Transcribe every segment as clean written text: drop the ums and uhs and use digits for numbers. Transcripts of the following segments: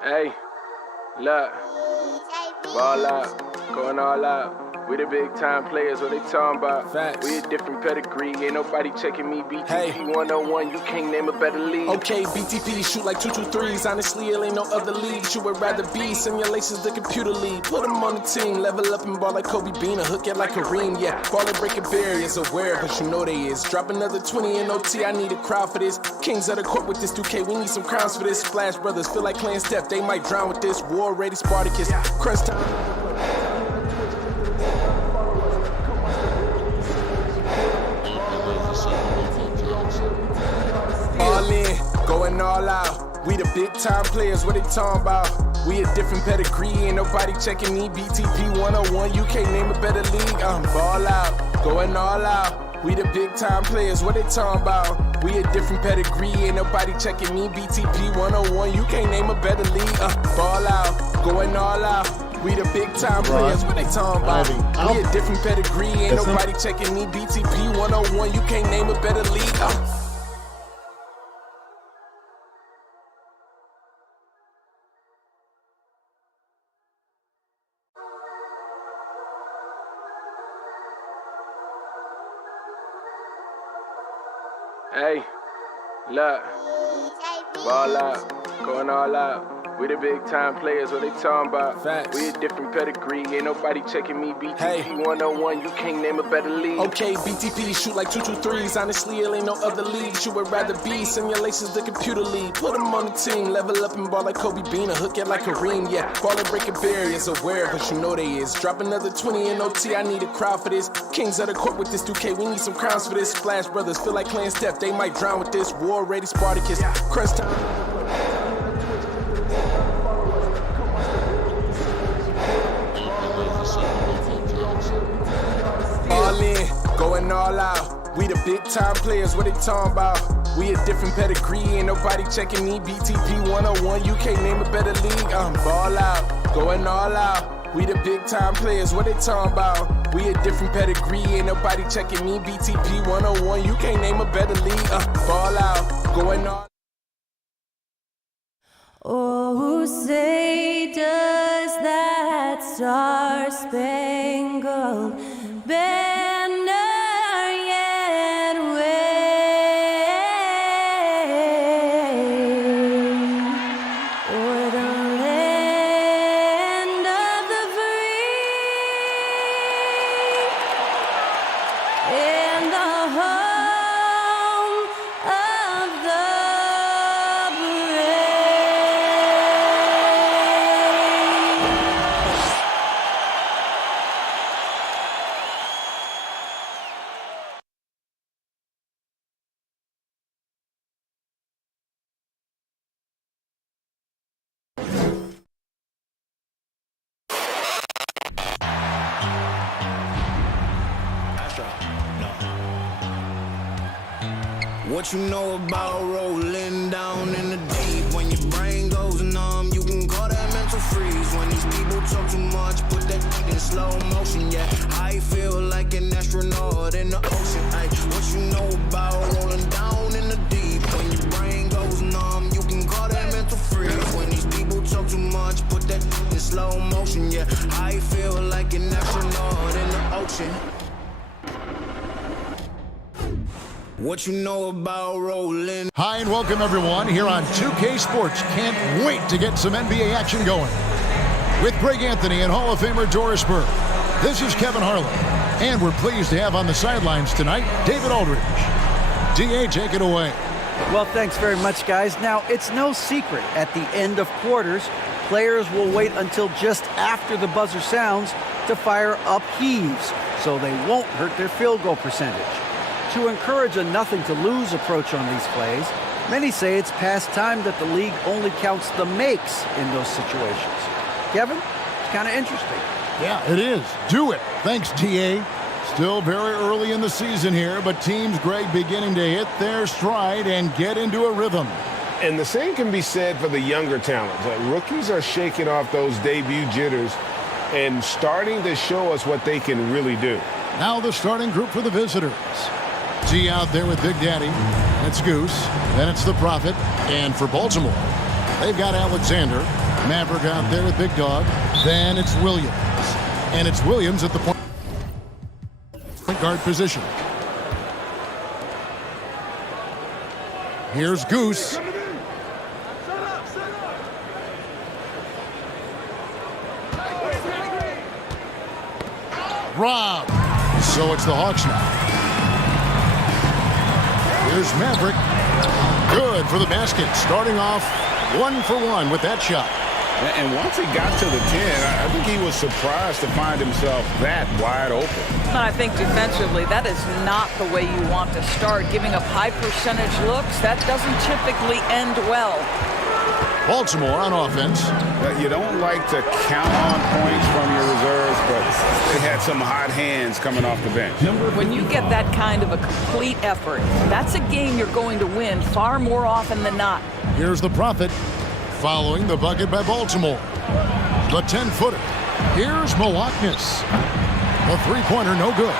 Hey, look, ball out, going all out. We the big time players, what they talking about? Facts. We a different pedigree, ain't nobody checking me. BTP Hey. 101, you can't name a better league. Okay, BTP shoot like 2-2-3s. Honestly, it ain't no other league you would rather be. Simulations, the computer league. Put them on the team, level up and ball like Kobe Bean, a hook it like Kareem. Yeah, ball and breaking barriers, aware, but you know they is. Drop another 20 in OT, I need a crowd for this. Kings of the court with this 2K, we need some crowns for this. Splash Brothers feel like playing Steph, they might drown with this. War ready Spartacus, crunch time. All in, going all out. We the big time players, what they talking about? We a different pedigree, ain't nobody checking me. BTP 101, you can't name a better league. Ball out, going all out. We the big time players, what they talking about? We a different pedigree, ain't nobody checking me. BTP 101, you can't name a better league. Ball out, going all out. We the big time players, what they talking about? We a different pedigree, ain't nobody checking me. BTP 101, you can't name a better league. Hey, look, ball out, going all out. We the big time players, what they talking about? Facts. We a different pedigree, ain't nobody checking me. BTP Hey. 101, you can't name a better league. Okay, BTP shoot like 2-2-3s. Honestly, it ain't no other league you would rather be. Simulations, the computer league. Put them on the team, level up and ball like Kobe Bean, a hook it like Kareem. Yeah, ball and breaking barriers, aware, but you know they is. Drop another 20 in OT, I need a crowd for this. Kings of the court with this 2K, we need some crowns for this. Splash Brothers feel like playing Steph, they might drown with this. War ready Spartacus, crunch time. All in, going all out. We the big time players, what they talking about? We a different pedigree, ain't nobody checking me. BTP 101, you can't name a better league. Ball out, going all out. We the big time players, what they talking about? We a different pedigree, ain't nobody checking me. BTP 101, you can't name a better league. Ball out, going all out. Oh, say does that star-spangled banner yet wave o'er the land of the free and the home of the What you know about rolling down in the deep? When your brain goes numb, you can call that mental freeze. When these people talk too much, put that in slow motion, yeah. I feel like an astronaut in the ocean, ay. What you know about rolling down in the deep? When your brain goes numb, you can call that mental freeze. When these people talk too much, put that in slow motion, yeah. I feel like an astronaut in the ocean. What you know about rolling? Hi and welcome everyone here on 2K Sports. Can't wait to get some NBA action going. With Greg Anthony and Hall of Famer Doris Burke, this is Kevin Harlan. And we're pleased to have on the sidelines tonight, David Aldridge. DA, take it away. Well, thanks very much, guys. Now, it's no secret at the end of quarters, players will wait until just after the buzzer sounds to fire up heaves, so they won't hurt their field goal percentage. To encourage a nothing-to-lose approach on these plays, many say it's past time that the league only counts the makes in those situations. Kevin, it's kind of interesting. Yeah, it is. Do it. Thanks, TA. Still very early in the season here, but teams, Greg, beginning to hit their stride and get into a rhythm. And the same can be said for the younger talents. Rookies are shaking off those debut jitters and starting to show us what they can really do. Now the starting group for the visitors. G out there with Big Daddy. It's Goose. Then it's the Prophet. And for Baltimore, they've got Alexander, Maverick out there with Big Dog. Then it's Williams. And it's Williams at the point guard position. Here's Goose. Rob. So it's the Hawks now. Here's Maverick. Good for the basket. Starting off 1 for 1 with that shot. And once he got to the 10, I think he was surprised to find himself that wide open. I think defensively, that is not the way you want to start. Giving up high percentage looks, that doesn't typically end well. Baltimore on offense. You don't like to count on points from your reserves, but they had some hot hands coming off the bench. When you get that kind of a complete effort, that's a game you're going to win far more often than not. Here's the Prophet following the bucket by Baltimore. The 10-footer. Here's Milwaukee. The three-pointer, no good.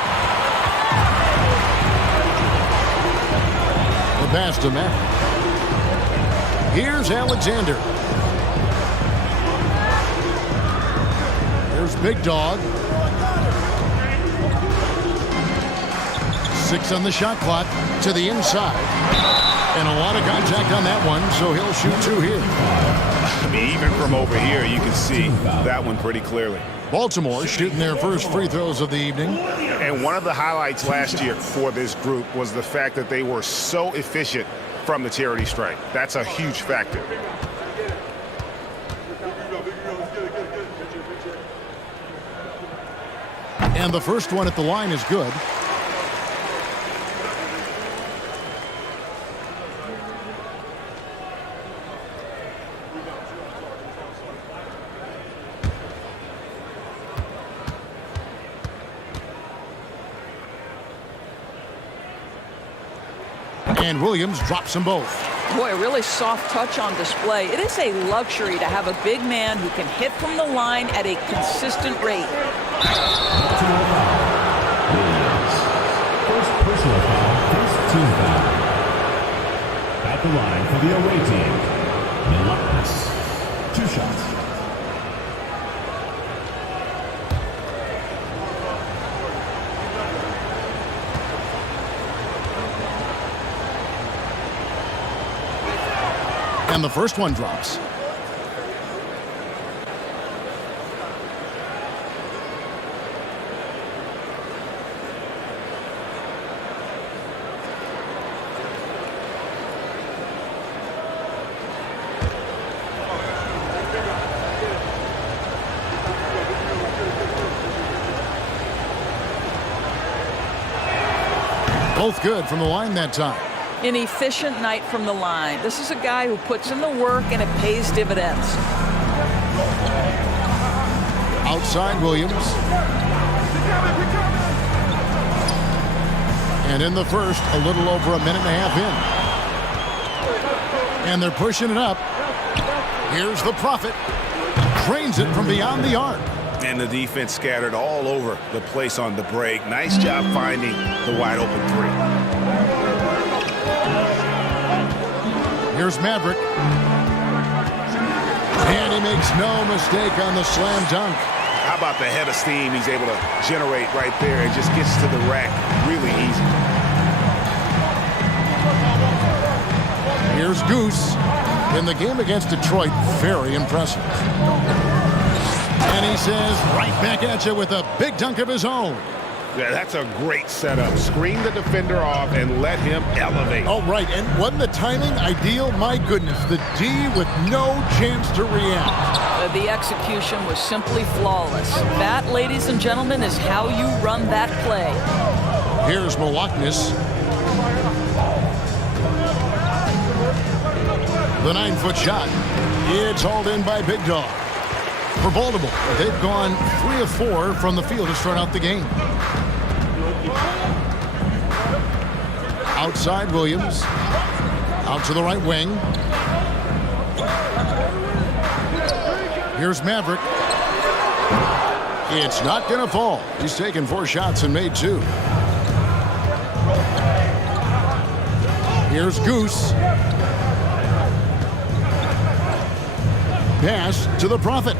The pass to Maverick. Here's Alexander. Here's Big Dog. 6 on the shot clock to the inside. And a lot of contact on that one, so he'll shoot 2 here. I mean, even from over here, you can see that one pretty clearly. Baltimore shooting their first free throws of the evening. And one of the highlights last year for this group was the fact that they were so efficient from the charity stripe. That's a huge factor. And the first one at the line is good. And Williams drops them both. Boy, a really soft touch on display. It is a luxury to have a big man who can hit from the line at a consistent rate. First personal foul, first team foul. At the line for the away team, Milwaukee. 2 shots. And the first one drops. Both good from the line that time. An efficient night from the line. This is a guy who puts in the work and it pays dividends. Outside Williams. And in the first, a little over a minute and a half in. And they're pushing it up. Here's the Prophet. Trains it from beyond the arc. And the defense scattered all over the place on the break. Nice job finding the wide open 3. Here's Maverick. And he makes no mistake on the slam dunk. How about the head of steam he's able to generate right there? It just gets to the rack really easy. Here's Goose. In the game against Detroit, very impressive. And he says, right back at you with a big dunk of his own. Yeah, that's a great setup. Screen the defender off and let him elevate. Oh, right. And wasn't the timing ideal? My goodness, the D with no chance to react. The execution was simply flawless. That, ladies and gentlemen, is how you run that play. Here's Milwaukee. The 9-foot shot. It's hauled in by Big Dog. For Baltimore, they've gone 3 of 4 from the field to start out the game. Outside Williams. Out to the right wing. Here's Maverick. It's not going to fall. He's taken 4 shots and made 2. Here's Goose. Pass to the Prophet.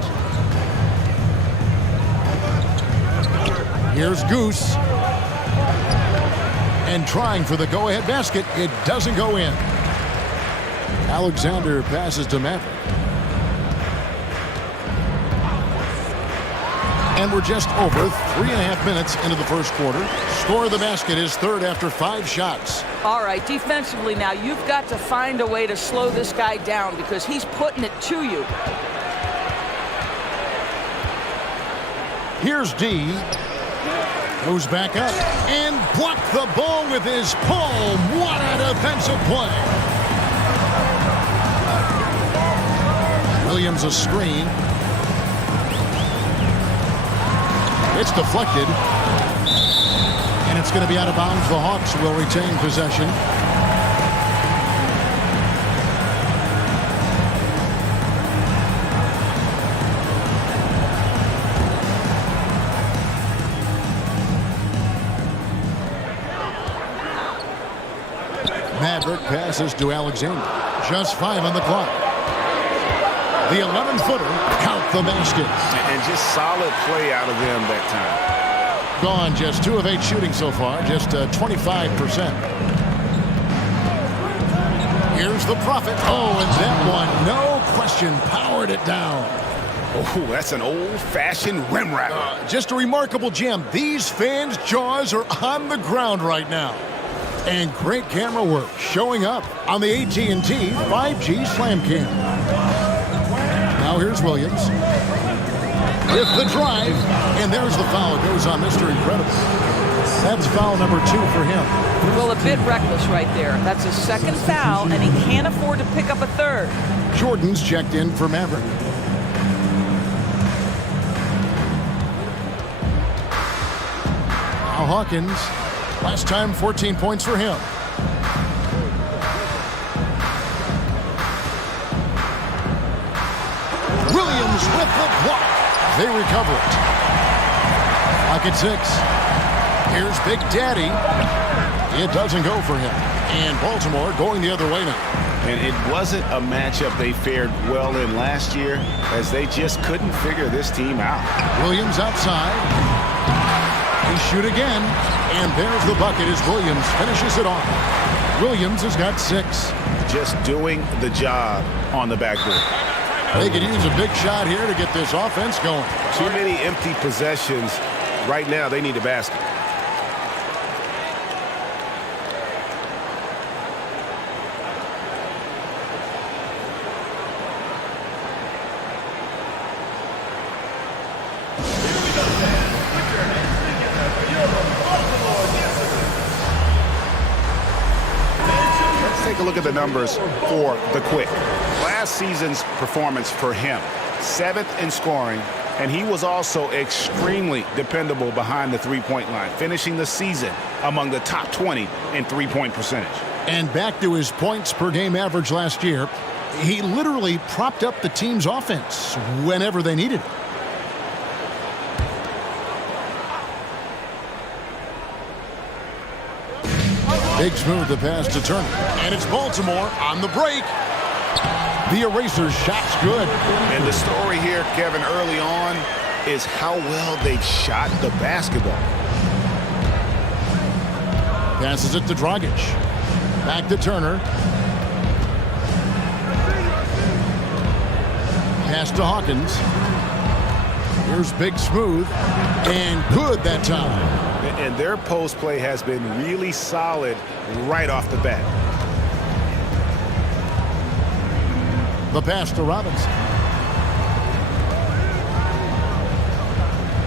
Here's Goose. And trying for the go-ahead basket. It doesn't go in. Alexander passes to Maverick. And we're just over 3.5 minutes into the first quarter. Score of the basket is third after 5 shots. All right, defensively now, you've got to find a way to slow this guy down because he's putting it to you. Here's D. Goes back up and blocked the ball with his palm. What a defensive play. Williams a screen. It's deflected. And it's going to be out of bounds. The Hawks will retain possession. Maverick passes to Alexander. Just 5 on the clock. The 11-footer, count the basket. And just solid play out of them that time. Gone, just 2 of 8 shooting so far, just 25%. Here's the Prophet. Oh, and that one, no question, powered it down. Oh, that's an old-fashioned rim wrapper. Just a remarkable jam. These fans' jaws are on the ground right now. And great camera work showing up on the AT&T 5G Slam Cam. Now here's Williams with the drive, and there's the foul. It goes on Mr. Incredible. That's foul number 2 for him. Well, a bit reckless right there. That's his second foul, and he can't afford to pick up a third. Jordan's checked in for Maverick. Now Hawkins. Last time, 14 points for him. Williams with the block. They recover it. Clock at 6. Here's Big Daddy. It doesn't go for him. And Baltimore going the other way now. And it wasn't a matchup they fared well in last year, as they just couldn't figure this team out. Williams outside. He shoot again. And there's the bucket as Williams finishes it off. Williams has got 6. Just doing the job on the backboard. They could use a big shot here to get this offense going. Too many empty possessions. Right now, they need a basket. Take a look at the numbers for the Quick. Last season's performance for him, 7th in scoring, and he was also extremely dependable behind the three-point line, finishing the season among the top 20 in three-point percentage. And back to his points per game average last year, he literally propped up the team's offense whenever they needed it. Big smooth the pass to Turner. And it's Baltimore on the break. The eraser shot's good. And the story here, Kevin, early on is how well they've shot the basketball. Passes it to Dragic. Back to Turner. Pass to Hawkins. Here's Big Smooth. And good that time. And their post play has been really solid right off the bat. The pass to Robinson.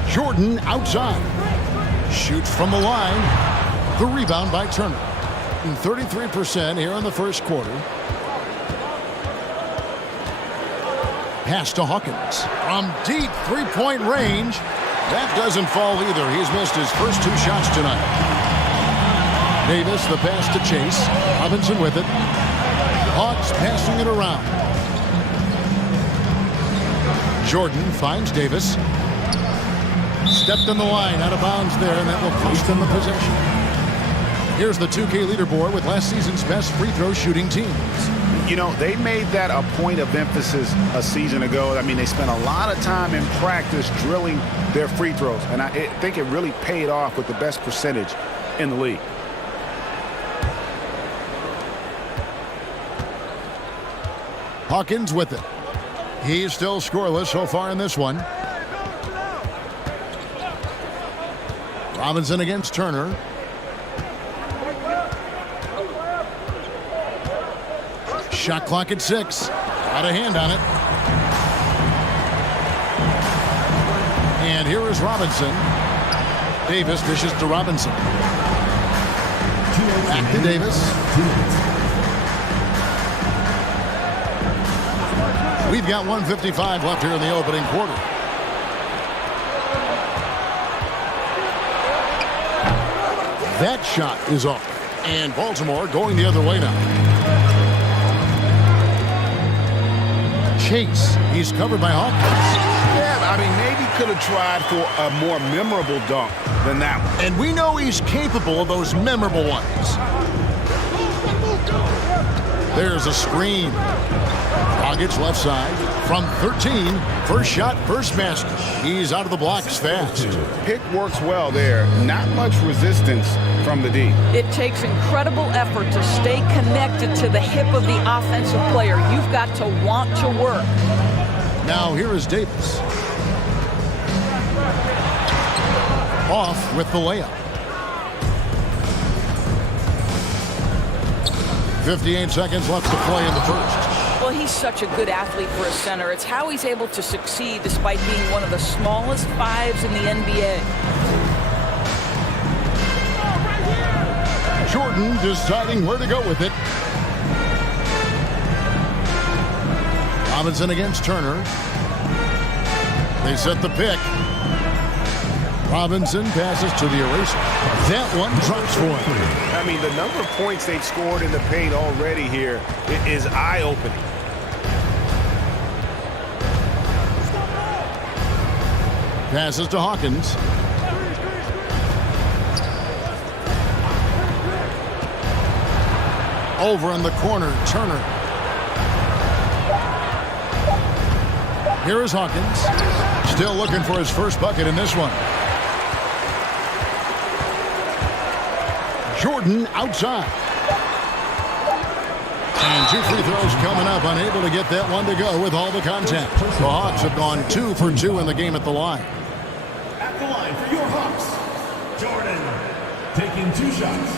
Jordan outside. Shoots from the line. The rebound by Turner. 33% here in the first quarter. Pass to Hawkins. From deep three-point range. That doesn't fall either. He's missed his first 2 shots tonight. Davis, the pass to Chase. Robinson with it. Hawks passing it around. Jordan finds Davis. Stepped on the line, out of bounds there, and that will cost them the possession. Here's the 2K leaderboard with last season's best free throw shooting teams. You know, they made that a point of emphasis a season ago. I mean, they spent a lot of time in practice drilling their free throws, and I think it really paid off with the best percentage in the league. Hawkins with it. He's still scoreless so far in this one. Robinson against Turner. Shot clock at 6. Got a hand on it. And here is Robinson. Davis dishes to Robinson. Back to Davis. We've got 1:55 left here in the opening quarter. That shot is off. And Baltimore going the other way now. Chase. He's covered by Hawkins. Yeah, I mean, maybe could have tried for a more memorable dunk than that one. And we know he's capable of those memorable ones. There's a screen. Dragic left side from 13. First shot, first basket. He's out of the blocks fast. Pick works well there. Not much resistance from the D. It takes incredible effort to stay connected to the hip of the offensive player. You've got to want to work. Now here is Davis. Off with the layup. 58 seconds left to play in the first. Well, he's such a good athlete for a center. It's how he's able to succeed despite being one of the smallest fives in the NBA. Jordan deciding where to go with it. Robinson against Turner. They set the pick. Robinson passes to the eraser. That one drops for him. I mean, the number of points they've scored in the paint already here is eye-opening. Passes to Hawkins. Over in the corner, Turner. Here is Hawkins. Still looking for his first bucket in this one. Jordan outside. And 2 free throws coming up. Unable to get that one to go with all the contact. The Hawks have gone 2 for 2 in the game at the line. At the line for your Hawks, Jordan, taking 2 shots.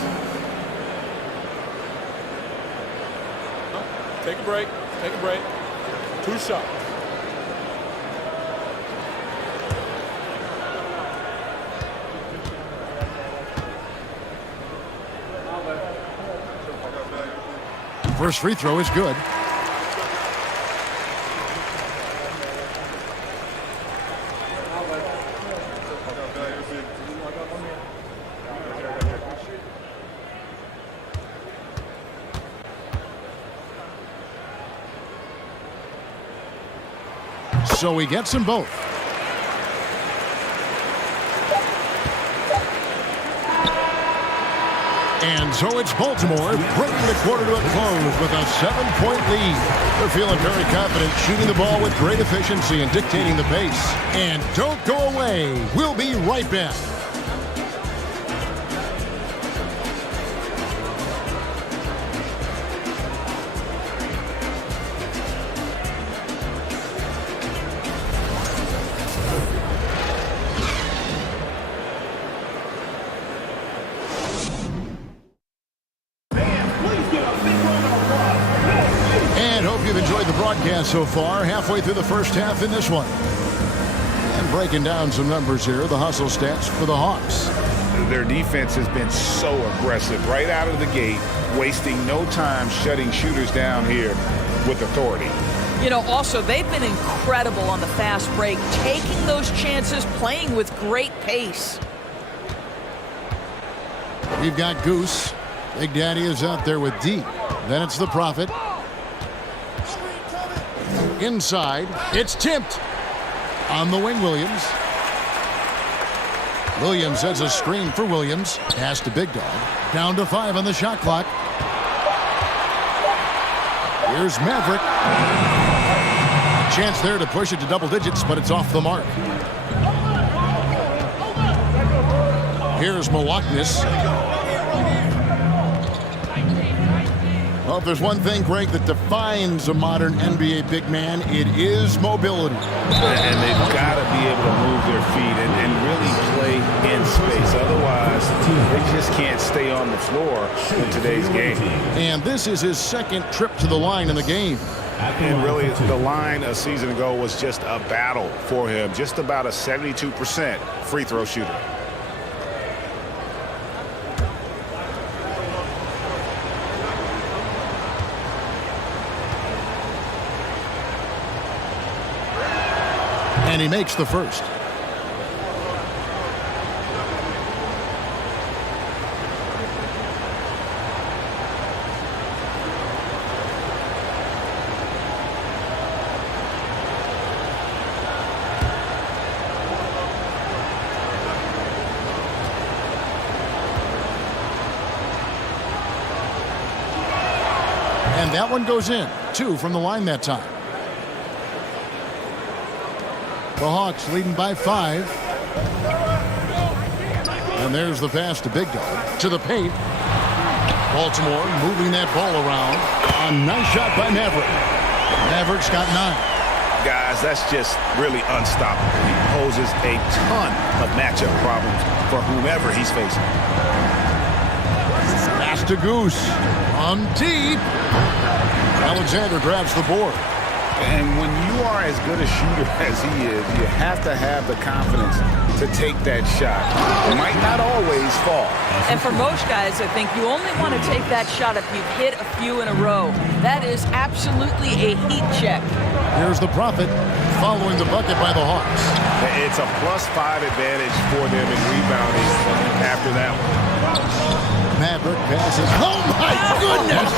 Take a break. Take a break. 2 shots. First free throw is good. So he gets them both. And so it's Baltimore bringing the quarter to a close with a 7-point lead. They're feeling very confident, shooting the ball with great efficiency and dictating the pace. And don't go away. We'll be right back. So far, halfway through the first half in this one. And breaking down some numbers here, the hustle stats for the Hawks. Their defense has been so aggressive right out of the gate, wasting no time shutting shooters down here with authority. You know, also, they've been incredible on the fast break, taking those chances, playing with great pace. We've got Goose. Big Daddy is out there with D. Then it's the Prophet. Inside, it's tipped. On the wing, Williams. Williams has a screen for Williams. Pass to Big Dog. Down to 5 on the shot clock. Here's Maverick. A chance there to push it to double digits, but it's off the mark. Here's Malaknis. Well, if there's one thing, Greg, that defines a modern NBA big man, it is mobility. And they've got to be able to move their feet and really play in space. Otherwise, they just can't stay on the floor in today's game. And this is his second trip to the line in the game. And really, the line a season ago was just a battle for him. Just about a 72% free throw shooter. And he makes the first. And that one goes in. 2 from the line that time. The Hawks leading by 5. And there's the pass to Big Dog. To the paint. Baltimore moving that ball around. A nice shot by Maverick. Maverick's got 9. Guys, that's just really unstoppable. He poses a ton of matchup problems for whomever he's facing. Pass to Goose. On deep. Alexander grabs the board. And when you are as good a shooter as he is, you have to have the confidence to take that shot. It might not always fall. And for most guys, I think you only want to take that shot if you've hit a few in a row. That is absolutely a heat check. Here's the Prophet following the bucket by the Hawks. It's a +5 advantage for them in rebounding after that one. Maverick passes. Oh, my goodness!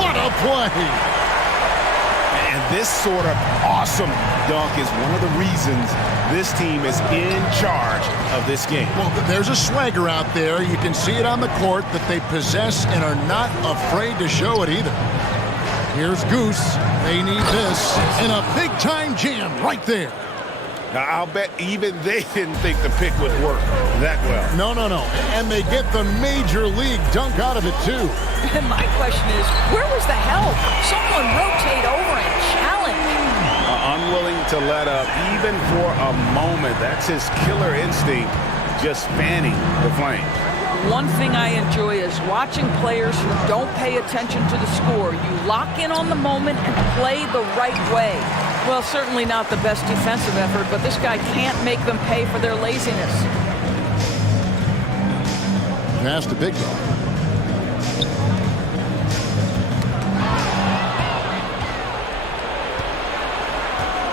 What a play! And this sort of awesome dunk is one of the reasons this team is in charge of this game. Well, there's a swagger out there. You can see it on the court that they possess and are not afraid to show it either. Here's Goose. They need this. And a big-time jam right there. Now, I'll bet even they didn't think the pick would work that well. No. And they get the major league dunk out of it, too. And my question is, where was the help? Someone rotate over and challenge. Unwilling to let up, even for a moment. That's his killer instinct, just fanning the flames. One thing I enjoy is watching players who don't pay attention to the score. You lock in on the moment and play the right way. Well, certainly not the best defensive effort, but this guy can't make them pay for their laziness. Pass to Big Dog.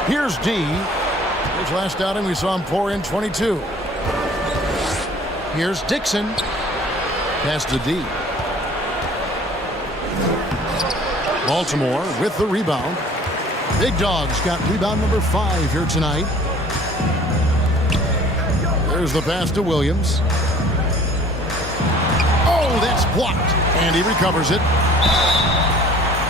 Here's D. His last outing, we saw him pour in 22. Here's Dixon. Pass to D. Baltimore with the rebound. Big Dog's got rebound number 5 here tonight. There's the pass to Williams. Oh, that's blocked. And he recovers it.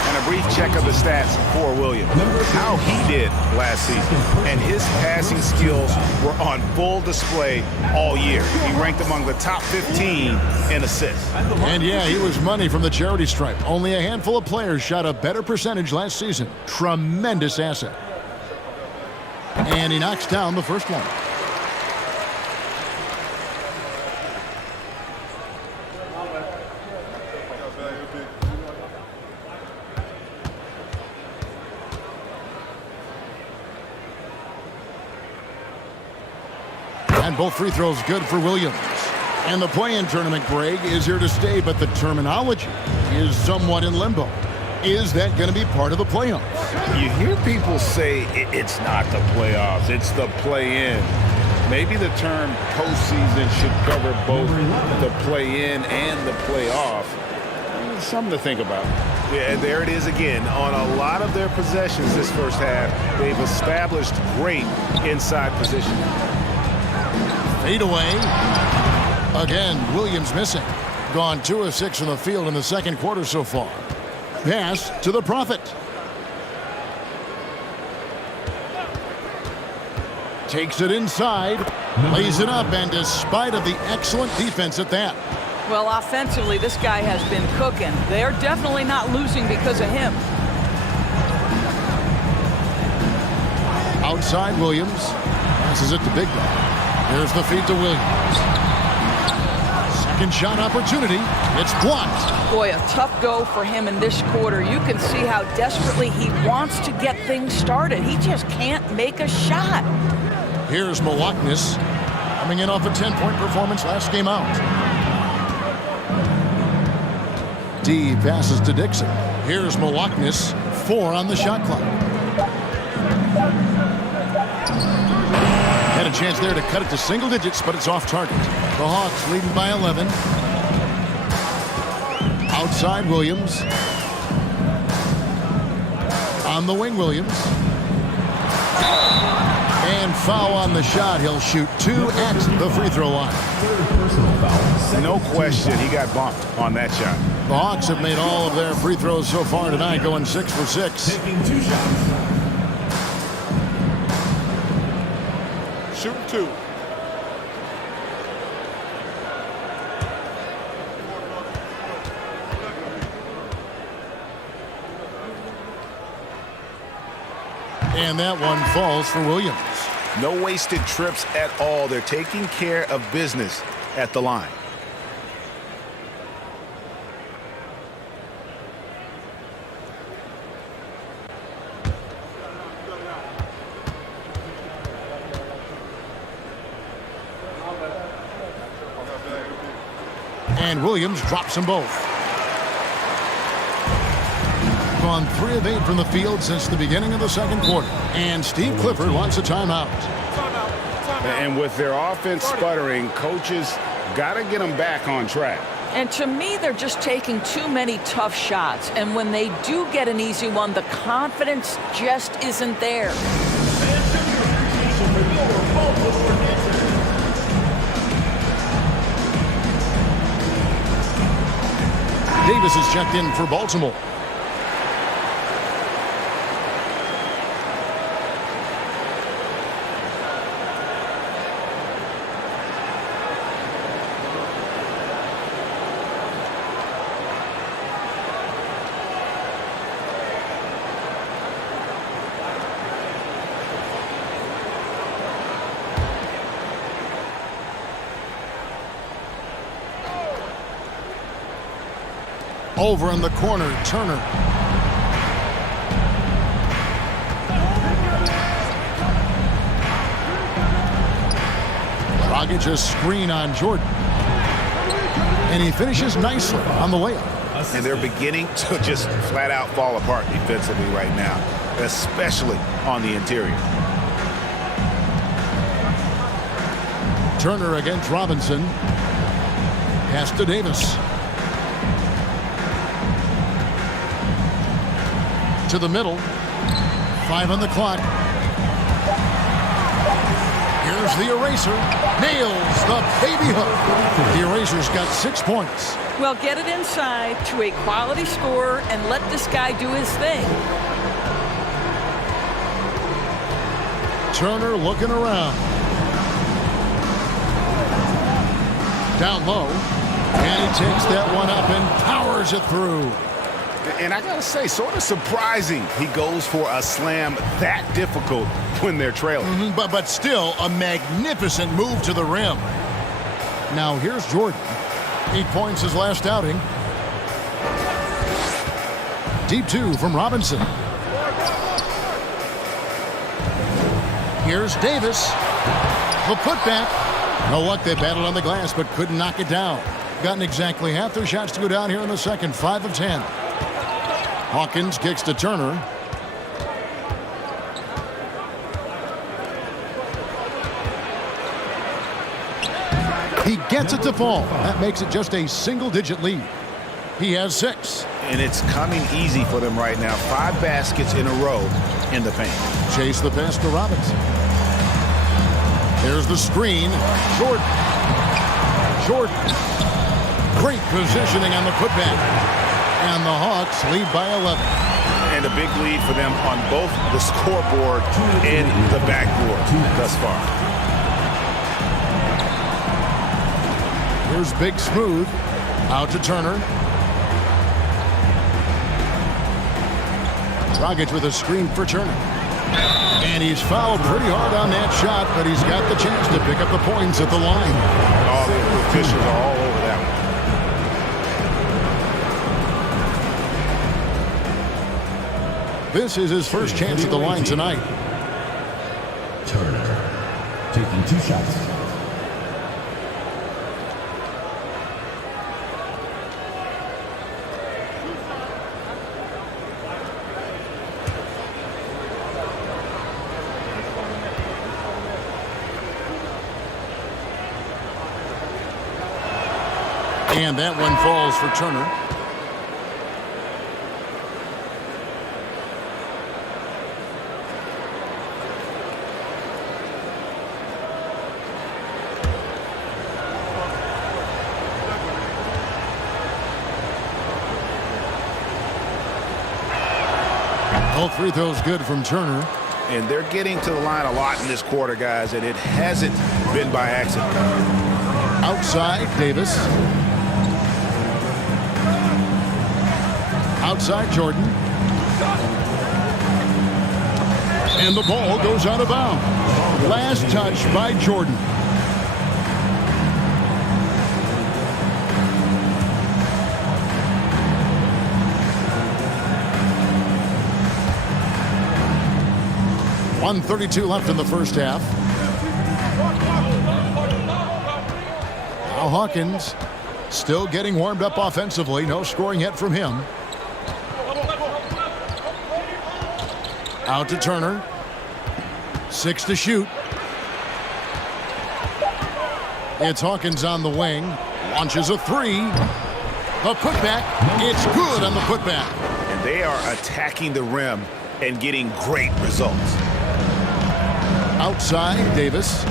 And a brief check of the stats for Williams. How he did last season. And his passing skills were on full display all year. He ranked among the top 15 in assists. And yeah, he was money from the charity stripe. Only a handful of players shot a better percentage last season. Tremendous asset. And he knocks down the first one. And both free throws good for Williams. And the play-in tournament, Greg, is here to stay, but the terminology is somewhat in limbo. Is that going to be part of the playoffs? You hear people say it's not the playoffs, it's the play-in. Maybe the term postseason should cover both the play-in and the playoff. Something to think about. Yeah, there it is again. On a lot of their possessions this first half, they've established great inside position. Fade away. Again, Williams missing. Gone 2 of 6 from the field in the second quarter so far. Pass to the Prophet. Takes it inside, lays it up, and despite of the excellent defense at that. Well, offensively, this guy has been cooking. They're definitely not losing because of him. Outside Williams. Passes it to Big Man. Here's the feed to Williams. Second shot opportunity. It's blocked. Boy, a tough go for him in this quarter. You can see how desperately he wants to get things started. He just can't make a shot. Here's Malaknis, coming in off a 10-point performance last game out. D passes to Dixon. Here's Malaknis, 4 on the shot clock. Had a chance there to cut it to single digits, but it's off target. The Hawks leading by 11. Outside Williams. On the wing, Williams. And foul on the shot. He'll shoot 2 at the free throw line. No question, he got bumped on that shot. The Hawks have made all of their free throws so far tonight, going 6 for 6. Taking 2 shots. Shoot 2. And that one falls for Williams. No wasted trips at all. They're taking care of business at the line. And Williams drops them both. Gone 3 of 8 from the field since the beginning of the second quarter. And Steve Clifford wants a timeout. And with their offense sputtering, coaches got to get them back on track. And to me, they're just taking too many tough shots. And when they do get an easy one, the confidence just isn't there. Davis is checked in for Baltimore. Over in the corner, Turner. Dragic a screen on Jordan. And he finishes nicely on the layup. And they're beginning to just flat out fall apart defensively right now, especially on the interior. Turner against Robinson. Pass to Davis. To the middle. 5 on the clock. Here's the eraser. Nails the baby hook. The eraser's got 6 points. Well, get it inside to a quality scorer and let this guy do his thing. Turner looking around. Down low. And he takes that one up and powers it through. And I got to say, sort of surprising he goes for a slam that difficult when they're trailing. But still a magnificent move to the rim. Now here's Jordan. 8 points his last outing. Deep 2 from Robinson. Here's Davis. The putback. No luck, they battled on the glass but couldn't knock it down. Gotten exactly half their shots to go down here in the second. 5 of 10. Hawkins kicks to Turner. He gets it to fall. That makes it just a single-digit lead. He has 6. And it's coming easy for them right now. 5 baskets in a row in the paint. Chase the pass to Robinson. There's the screen. Jordan. Great positioning on the putback. And the Hawks lead by 11. And a big lead for them on both the scoreboard and the backboard thus far. Here's Big Smooth. Out to Turner. Dragic with a screen for Turner. And he's fouled pretty hard on that shot, but he's got the chance to pick up the points at the line. All the officials are all over that one. This is his first chance at the line tonight. Turner taking 2 shots. And that one falls for Turner. All free throws good from Turner. And they're getting to the line a lot in this quarter, guys, and it hasn't been by accident. Outside, Davis. Outside, Jordan. And the ball goes out of bounds. Last touch by Jordan. .132 left in the first half. Now Hawkins still getting warmed up offensively. No scoring yet from him. Out to Turner. 6 to shoot. It's Hawkins on the wing. Launches a 3. A putback. It's good on the putback. And they are attacking the rim and getting great results. Outside, Davis.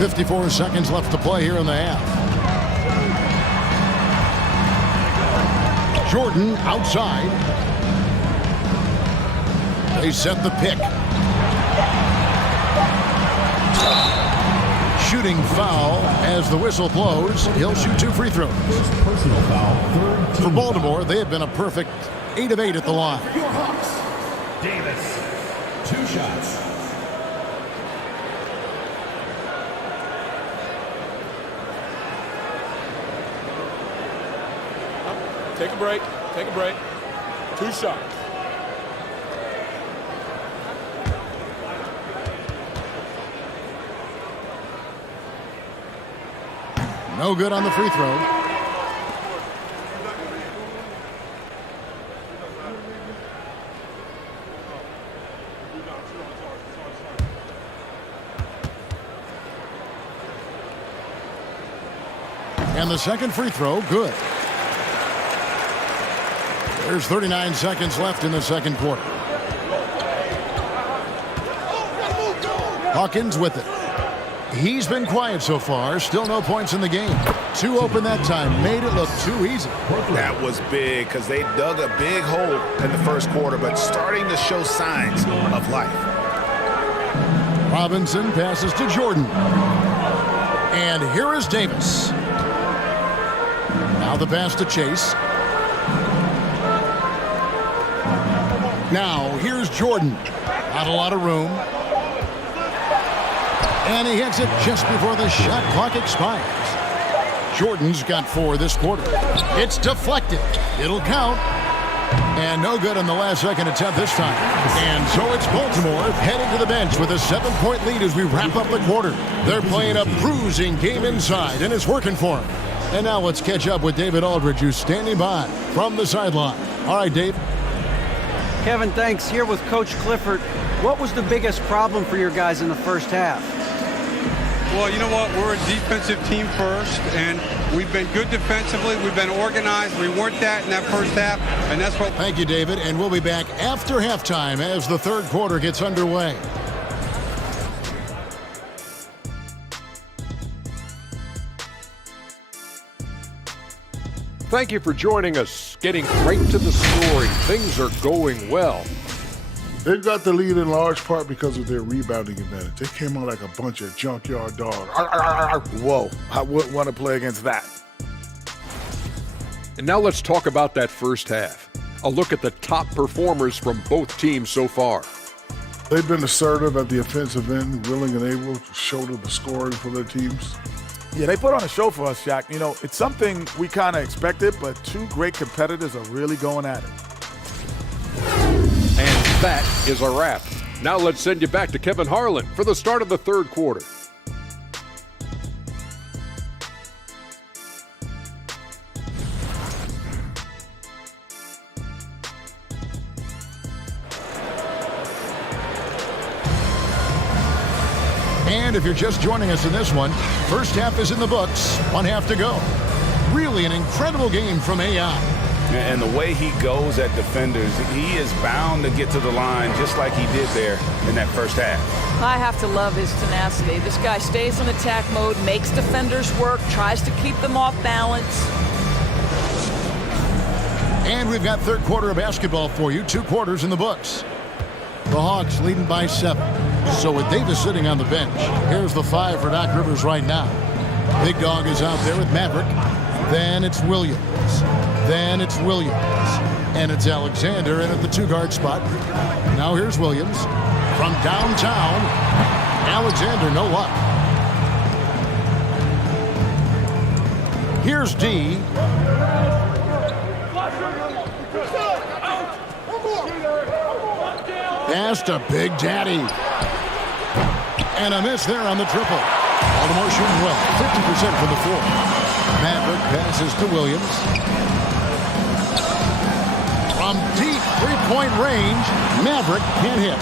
54 seconds left to play here in the half. Jordan outside. They set the pick. Shooting foul as the whistle blows. He'll shoot 2 free throws. Personal foul. For Baltimore, they have been a perfect 8 of 8 at the line. Your Hawks. Davis. 2 shots. Take a break. Take a break. 2 shots. No good on the free throw. And the second free throw, good. There's 39 seconds left in the second quarter. Hawkins with it. He's been quiet so far. Still no points in the game. 2 open that time. Made it look too easy. That was big because they dug a big hole in the first quarter, but starting to show signs of life. Robinson passes to Jordan. And here is Davis. Now the pass to Chase. Now here's Jordan. Not a lot of room. And he hits it just before the shot clock expires. Jordan's got 4 this quarter. It's deflected. It'll count. And no good on the last second attempt this time. And so it's Baltimore heading to the bench with a 7-point lead as we wrap up the quarter. They're playing a bruising game inside, and it's working for them. And now let's catch up with David Aldridge, who's standing by from the sideline. All right, Dave. Kevin, thanks. Here with Coach Clifford. What was the biggest problem for your guys in the first half? Well, you know what? We're a defensive team first, and we've been good defensively. We've been organized. We weren't that in that first half, and that's what... Thank you, David, and we'll be back after halftime as the third quarter gets underway. thank you for joining us. Getting right to the story. Things are going well. They've got the lead in large part because of their rebounding advantage. They came out like a bunch of junkyard dogs. Whoa, I wouldn't want to play against that. And now let's talk about that first half. A look at the top performers from both teams so far. They've been assertive at the offensive end, willing and able to shoulder the scoring for their teams. Yeah, they put on a show for us, Shaq. You know, it's something we kind of expected, but two great competitors are really going at it. And that is a wrap. Now let's send you back to Kevin Harlan for the start of the third quarter. And if you're just joining us in this one, first half is in the books, one half to go. Really an incredible game from AI. And the way he goes at defenders, he is bound to get to the line just like he did there in that first half. I have to love his tenacity. This guy stays in attack mode, makes defenders work, tries to keep them off balance. And we've got third quarter of basketball for you, 2 quarters in the books. The Hawks leading by 7. So with Davis sitting on the bench, here's the 5 for Doc Rivers right now. Big Dog is out there with Maverick. Then it's Williams. Then it's Williams. And it's Alexander in at the 2-guard spot. Now here's Williams. From downtown, Alexander, no luck. Here's D. Pass to Big Daddy. And a miss there on the triple. Baltimore shooting well, 50% from the floor. Maverick passes to Williams. From deep three-point range, Maverick can't hit.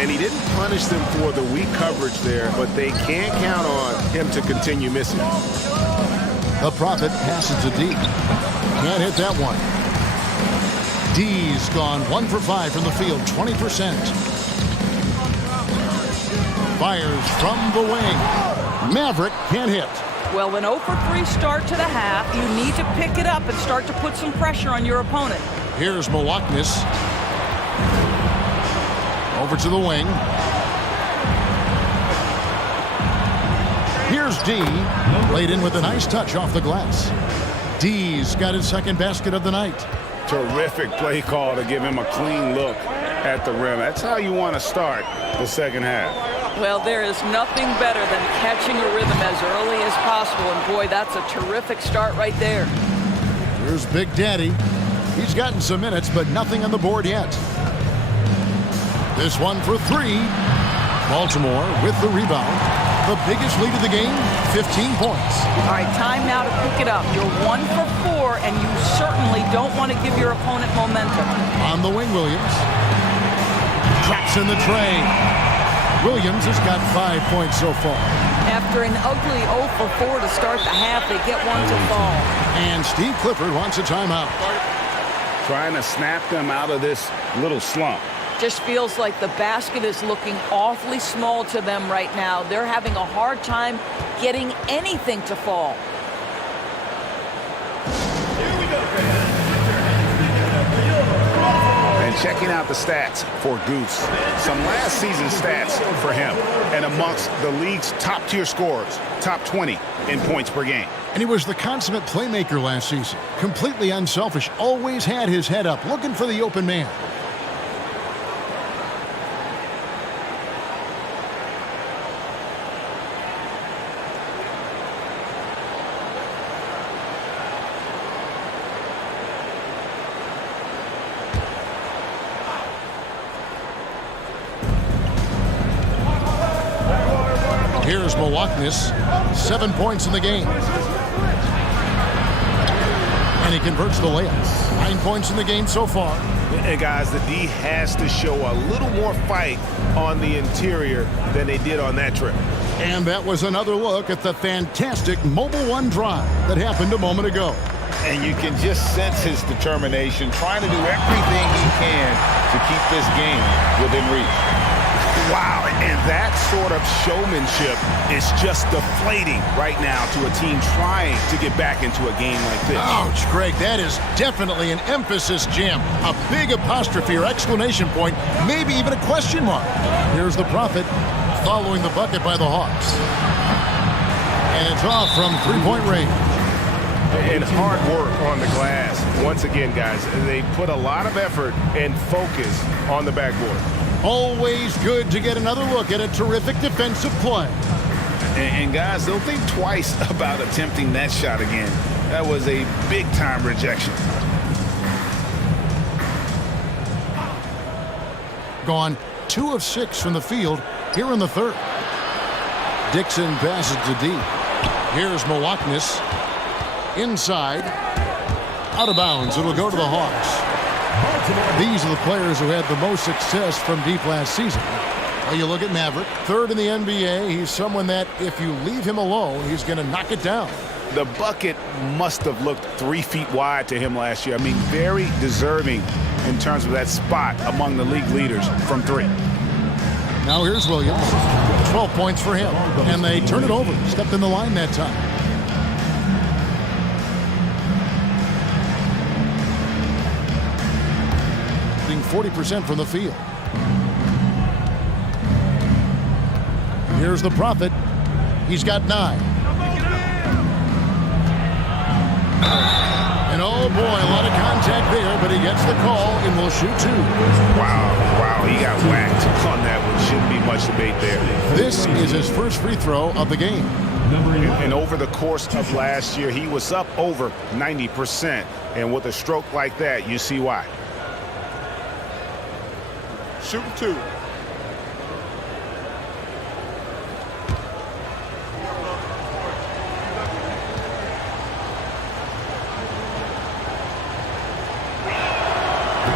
And he didn't punish them for the weak coverage there, but they can't count on him to continue missing. The Prophet passes to D. Can't hit that one. D's gone 1 for 5 from the field, 20%. Fires from the wing. Maverick can't hit. Well, an 0 for 3 start to the half. You need to pick it up and start to put some pressure on your opponent. Here's Milwaukee. Over to the wing. Here's D. Laid in with a nice touch off the glass. D's got his second basket of the night. Terrific play call to give him a clean look at the rim. That's how you want to start the second half. Well, there is nothing better than catching a rhythm as early as possible. And boy, that's a terrific start right there. Here's Big Daddy. He's gotten some minutes, but nothing on the board yet. This one for 3. Baltimore with the rebound. The biggest lead of the game, 15 points. All right, time now to pick it up. You're 1 for 4, and you certainly don't want to give your opponent momentum. On the wing, Williams. Drops in the tray. Williams has got 5 points so far. After an ugly 0 for 4 to start the half, they get one to fall. And Steve Clifford wants a timeout. Trying to snap them out of this little slump. Just feels like the basket is looking awfully small to them right now. They're having a hard time getting anything to fall. And checking out the stats for Goose. Some last season stats for him. And amongst the league's top-tier scorers, top 20 in points per game. And he was the consummate playmaker last season. Completely unselfish. Always had his head up, looking for the open man. Here's Milwaukee, 7 points in the game. And he converts the layup. 9 points in the game so far. And guys, the D has to show a little more fight on the interior than they did on that trip. And that was another look at the fantastic Mobile One drive that happened a moment ago. And you can just sense his determination, trying to do everything he can to keep this game within reach. Wow, and that sort of showmanship is just deflating right now to a team trying to get back into a game like this. Ouch, Greg, that is definitely an emphasis jam. A big apostrophe or exclamation point, maybe even a question mark. Here's the Prophet following the bucket by the Hawks. And it's off from three-point range. And hard work on the glass. Once again, guys, they put a lot of effort and focus on the backboard. Always good to get another look at a terrific defensive play. And guys, don't think twice about attempting that shot again. That was a big-time rejection. Gone 2 of 6 from the field here in the third. Dixon passes to deep. Here's Milwaukee. Inside. Out of bounds. It'll go to the Hawks. These are the players who had the most success from deep last season. Well, you look at Maverick, third in the NBA. He's someone that if you leave him alone, he's going to knock it down. The bucket must have looked 3 feet wide to him last year. I mean, very deserving in terms of that spot among the league leaders from 3. Now here's Williams. 12 points for him. And they turn it over. Stepped in the line that time. 40% from the field. Here's the Prophet. He's got 9. And oh boy, a lot of contact there, but he gets the call and will shoot 2. Wow, he got whacked on that one. Shouldn't be much debate there. This is his first free throw of the game. And over the course of last year, he was up over 90%. And with a stroke like that, you see why. Shooting 2.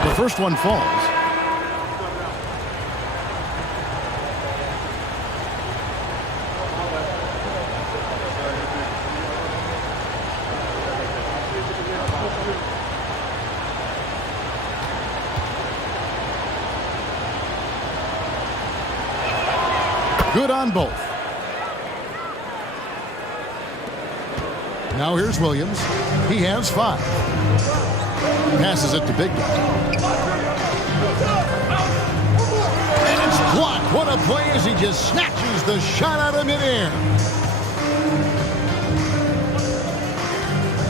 The first one falls. Good on both. Now here's Williams. He has 5. Passes it to Big Guy. And it's blocked. What a play as he just snatches the shot out of midair.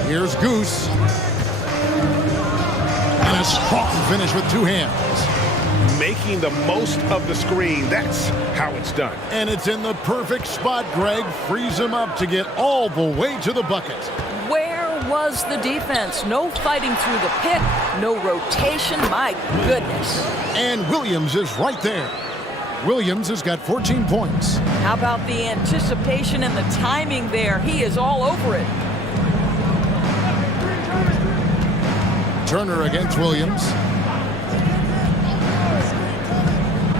Here's Goose. And a strong finish with 2 hands. Making the most of the screen. That's how it's done. And it's in the perfect spot, Greg. Frees him up to get all the way to the bucket. Where was the defense? No fighting through the pick, no rotation. My goodness. And Williams is right there. Williams has got 14 points. How about the anticipation and the timing there? He is all over it. Turner against Williams.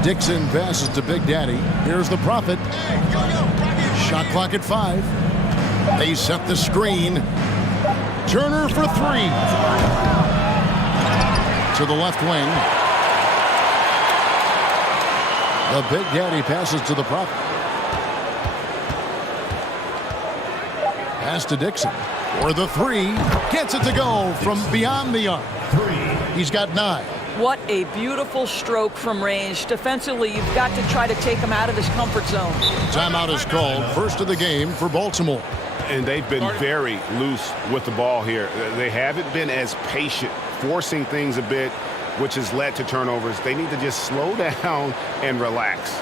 Dixon passes to Big Daddy. Here's the Prophet. Shot clock at 5. They set the screen. Turner for 3. To the left wing. The Big Daddy passes to the Prophet. Pass to Dixon. For the 3. Gets it to go from beyond the arc. He's got 9. What a beautiful stroke from range. Defensively, you've got to try to take him out of his comfort zone. Timeout is called. First of the game for Baltimore. And they've been very loose with the ball here. They haven't been as patient, forcing things a bit, which has led to turnovers. They need to just slow down and relax.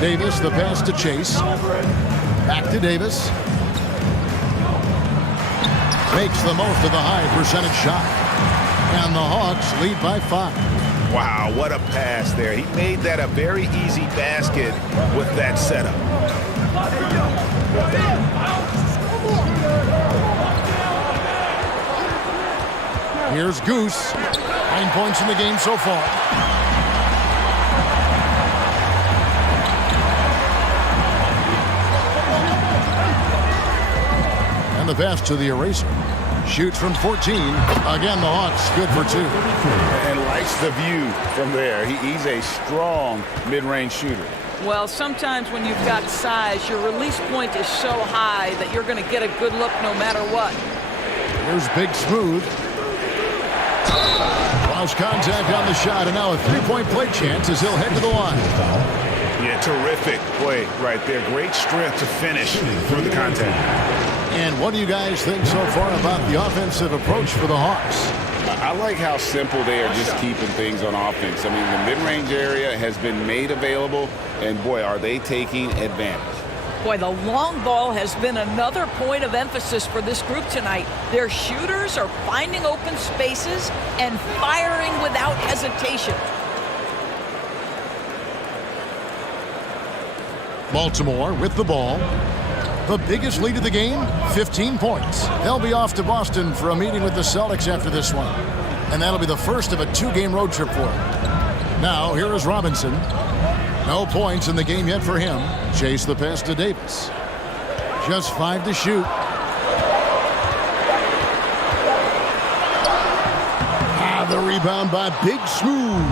Davis, the pass to Chase. Back to Davis. Makes the most of the high percentage shot. And the Hawks lead by 5. Wow, what a pass there. He made that a very easy basket with that setup. Here's Goose. 9 points in the game so far. And the pass to the eraser. Shoots from 14. Again, the Hawks good for 2. And likes the view from there. He's a strong mid-range shooter. Well, sometimes when you've got size, your release point is so high that you're going to get a good look no matter what. Here's Big Smooth. Lost contact on the shot, and now a three-point play chance as he'll head to the line. Yeah, terrific play right there. Great strength to finish through the contact. And what do you guys think so far about the offensive approach for the Hawks? I like how simple they are just keeping things on offense. I mean, the mid-range area has been made available, and boy, are they taking advantage. Boy, the long ball has been another point of emphasis for this group tonight. Their shooters are finding open spaces and firing without hesitation. Baltimore with the ball. The biggest lead of the game, 15 points. They'll be off to Boston for a meeting with the Celtics after this one. And that'll be the first of a 2-game road trip for them. Now, here is Robinson. No points in the game yet for him. Chase the pass to Davis. Just 5 to shoot. The rebound by Big Smooth.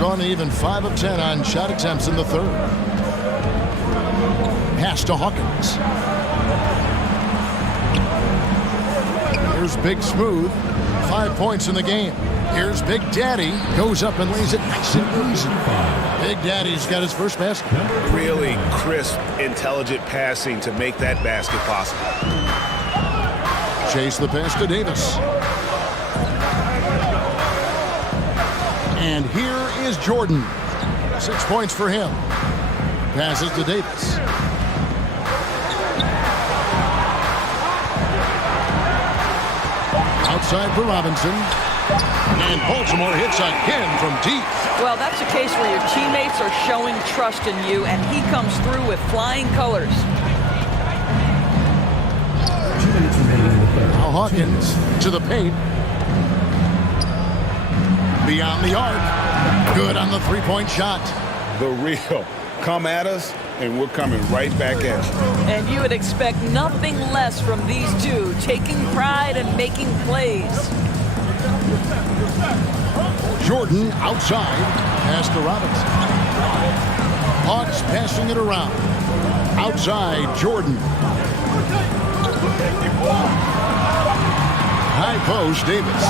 Gone even 5 of 10 on shot attempts in the third. Pass to Hawkins. Here's Big Smooth. 5 points in the game. Here's Big Daddy. Goes up and lays it nice and easy. Big Daddy's got his first basket. Really crisp, intelligent passing to make that basket possible. Chase the pass to Davis. And here is Jordan. 6 points for him. Passes to Davis. Outside for Robinson. And Baltimore hits again from deep. Well, that's a case where your teammates are showing trust in you, and he comes through with flying colors. Now Hawkins to the paint. Beyond the arc. Good on the three-point shot. The real. Come at us, and we're coming right back at you. And you would expect nothing less from these two, taking pride and making plays. Jordan outside. Pass to Robinson. Hawks passing it around. Outside, Jordan. High post, Davis.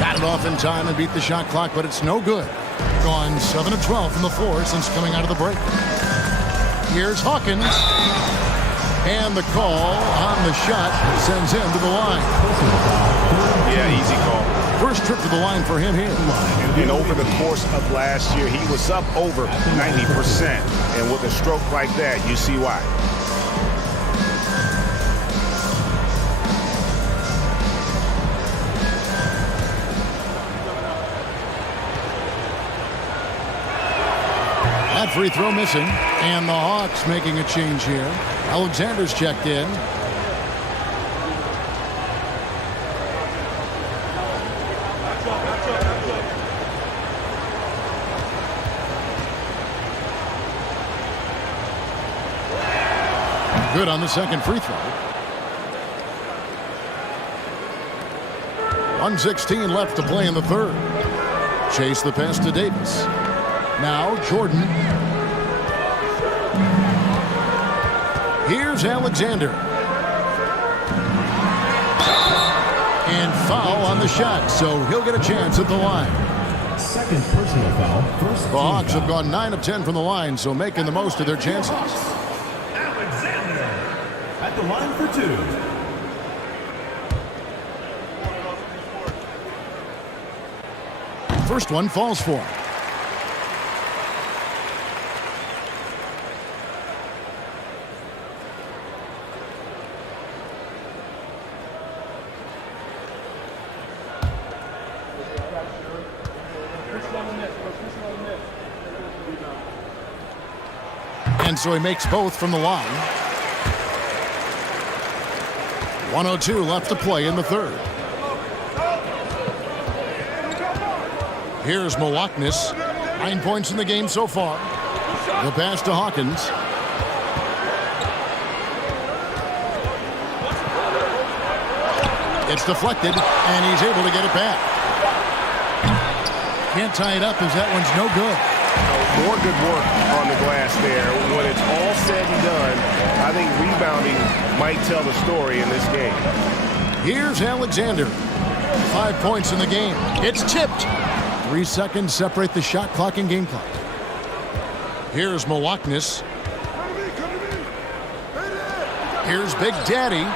Got it off in time and beat the shot clock, but it's no good. Gone 7 of 12 from the floor since coming out of the break. Here's Hawkins. And the call on the shot sends him to the line. Yeah, easy call. First trip to the line for him here. And over the course of last year, he was up over 90%. And with a stroke like that, you see why. That free throw missing, and the Hawks making a change here. Alexander's checked in. Good on the second free throw. 1:16 left to play in the third. Chase the pass to Davis. Now Jordan. Here's Alexander. And foul on the shot, so he'll get a chance at the line. Second personal foul. First the Hawks have gone 9 of 10 from the line, so making the most of their chances. Alexander at the line for 2. First one falls for him. And so he makes both from the line. 1:02 left to play in the third. Here's Malaknis. 9 points in the game so far. The pass to Hawkins. It's deflected, and he's able to get it back. Can't tie it up as that one's no good. More good work on the glass there. When it's all said and done, I think rebounding might tell the story in this game. Here's Alexander. 5 points in the game. It's tipped. 3 seconds separate the shot clock and game clock. Here's Malaknis. Here's Big Daddy.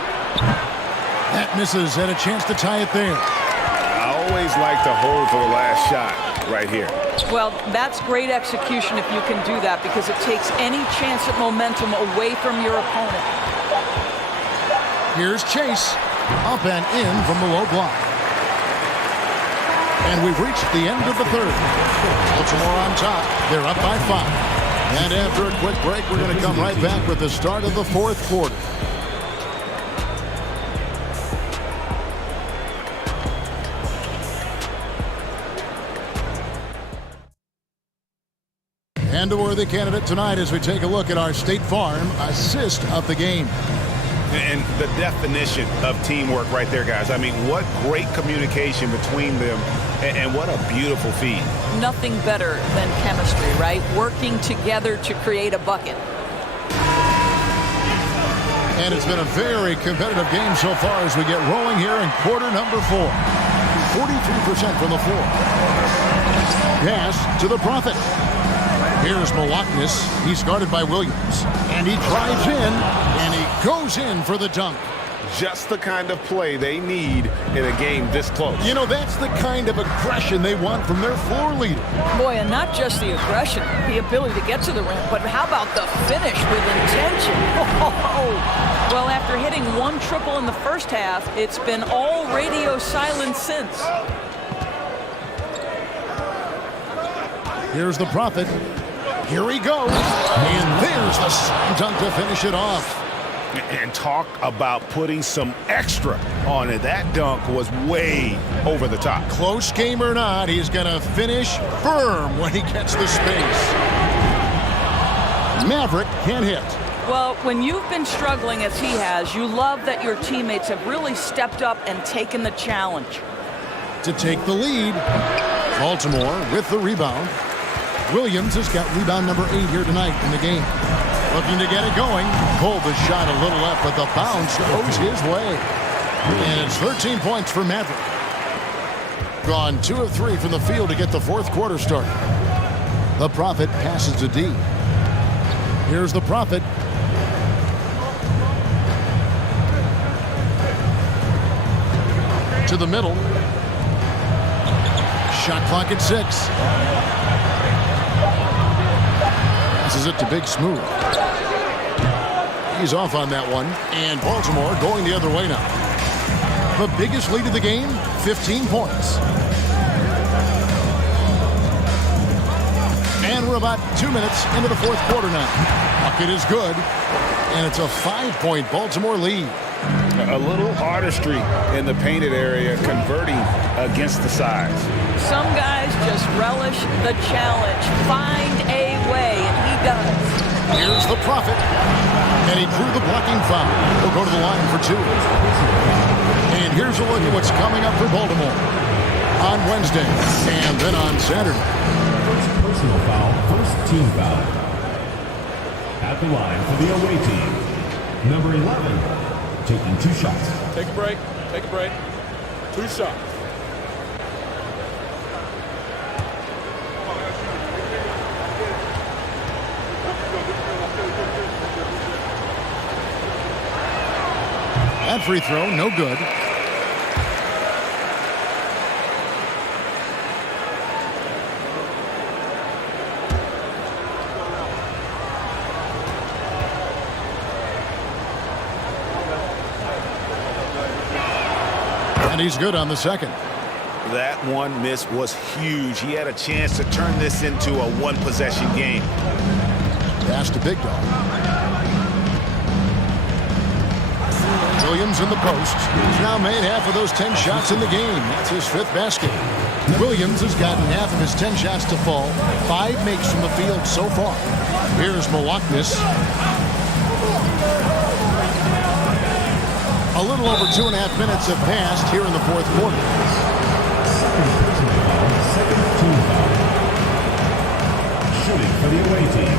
That misses, and a chance to tie it there. I always like to hold for the last shot right here. Well, that's great execution if you can do that, because it takes any chance at momentum away from your opponent. Here's Chase. Up and in from the low block. And we've reached the end of the third. Baltimore on top. They're up by 5. And after a quick break, we're going to come right back with the start of the fourth quarter. And a worthy candidate tonight as we take a look at our State Farm assist of the game. And the definition of teamwork right there, guys. I mean, what great communication between them, and what a beautiful feed. Nothing better than chemistry, right? Working together to create a bucket. And it's been a very competitive game so far as we get rolling here in quarter number 4. 43% from the floor. Pass to the Prophet. Here's Malaknis. He's guarded by Williams. And he drives in, and he goes in for the dunk. Just the kind of play they need in a game this close. You know, that's the kind of aggression they want from their floor leader. Boy, and not just the aggression, the ability to get to the rim, but how about the finish with intention? Oh. Well, after hitting 1 triple in the first half, it's been all radio silence since. Here's the Prophet. Here he goes. And there's the slam dunk to finish it off. And talk about putting some extra on it. That dunk was way over the top. Close game or not, he's going to finish firm when he gets the space. Maverick can't hit. Well, when you've been struggling as he has, you love that your teammates have really stepped up and taken the challenge. To take the lead, Baltimore with the rebound. Williams has got rebound number 8 here tonight in the game. Looking to get it going. Pulled the shot a little left, but the bounce goes his way. And it's 13 points for Maverick. Gone 2 of 3 from the field to get the fourth quarter started. The Prophet passes to D. Here's the Prophet. To the middle. Shot clock at 6. This is it to Big Smooth. He's off on that one. And Baltimore going the other way now. The biggest lead of the game, 15 points. And we're about 2 minutes into the fourth quarter now. Bucket is good. And it's a 5-point Baltimore lead. A little artistry in the painted area, converting against the size. Some guys just relish the challenge. Find a way, and he does. Here's the Prophet. And he drew the blocking foul. He'll go to the line for 2. And here's a look at what's coming up for Baltimore on Wednesday and then on Saturday. First personal foul, first team foul. At the line for the away team, number 11. Taking 2 shots. Take a break. Take a break. 2 shots. That free throw, no good. And he's good on the second. That one miss was huge. He had a chance to turn this into a one-possession game. Pass to Big Dog. Williams in the post. He's now made half of those 10 shots in the game. That's his 5th basket. Williams has gotten half of his 10 shots to fall. 5 makes from the field so far. Here's Milwaukee. A little over 2.5 minutes have passed here in the 4th quarter. Second team foul. Shooting for the away team.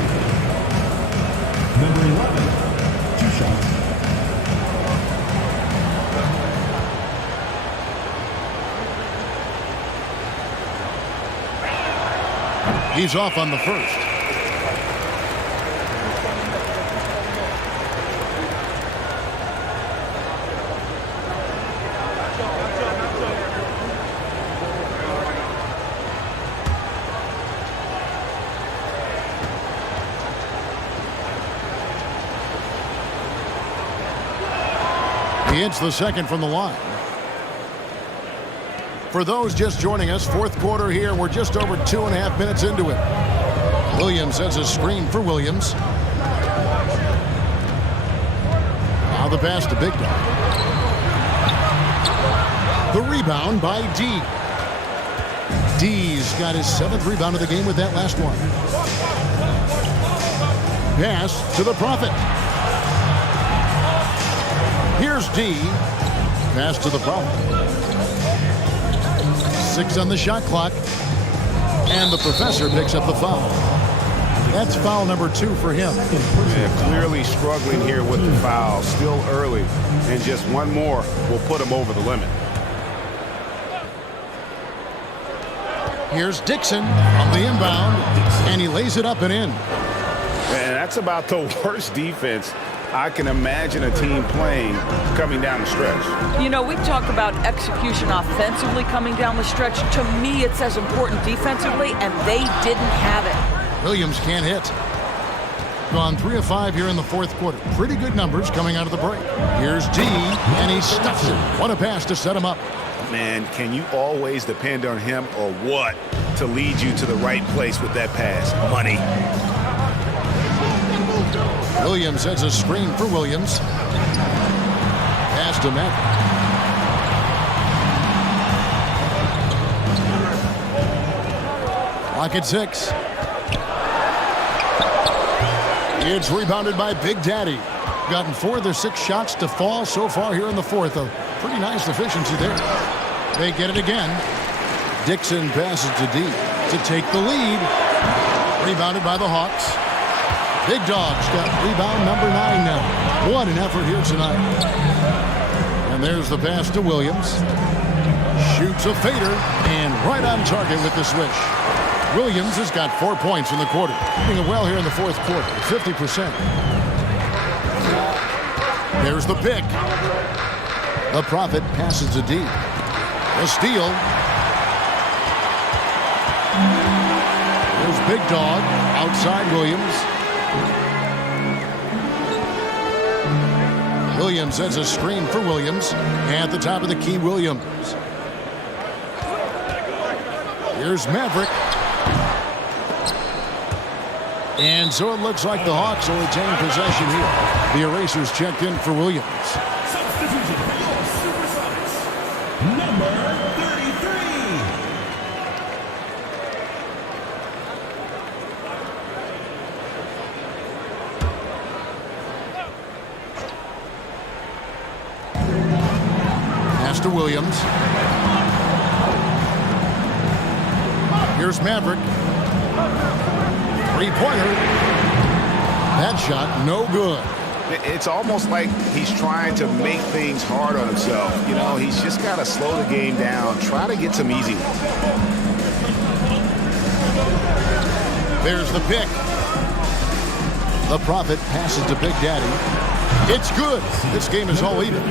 Number 11, 2 shots. He's off on the first. He hits the second from the line. For those just joining us, 4th quarter here. We're just over 2.5 minutes into it. Williams has a screen for Williams. Now the pass to Big Dog. The rebound by D. D's got his 7th rebound of the game with that last one. Pass to the Prophet. Here's D. Pass to the Prophet. 6 on the shot clock. And the professor picks up the foul. That's foul number 2 for him. Yeah, clearly struggling here with the foul. Still early. And just one more will put him over the limit. Here's Dixon on the inbound. And he lays it up and in. And that's about the worst defense I can imagine a team playing coming down the stretch. You know, we talk about execution offensively coming down the stretch. To me, it's as important defensively, and they didn't have it. Williams can't hit. Gone 3 of 5 here in the 4th quarter. Pretty good numbers coming out of the break. Here's D, and he stuffs it. What a pass to set him up. Man, can you always depend on him or what to lead you to the right place with that pass? Money. Williams has a screen for Williams. Pass to Maverick. Clock at 6. It's rebounded by Big Daddy. Gotten 4 of their 6 shots to fall so far here in the 4th. A pretty nice efficiency there. They get it again. Dixon passes to D to take the lead. Rebounded by the Hawks. Big Dog's got rebound number 9 now. What an effort here tonight. And there's the pass to Williams. Shoots a fader and right on target with the swish. Williams has got 4 points in the quarter. Doing it well here in the 4th quarter, 50%. There's the pick. The Prophet passes to D. A steal. There's Big Dog outside Williams. Williams has a screen for Williams. At the top of the key, Williams. Here's Maverick. And so it looks like the Hawks will retain possession here. The erasers checked in for Williams. Substitution for your Supersonics. Number 33. Pass to Williams. Here's Maverick. Three-pointer. That shot, no good. It's almost like he's trying to make things hard on himself. You know, he's just got to slow the game down, try to get some easy ones. There's the pick. The Prophet passes to Big Daddy. It's good. This game is all even.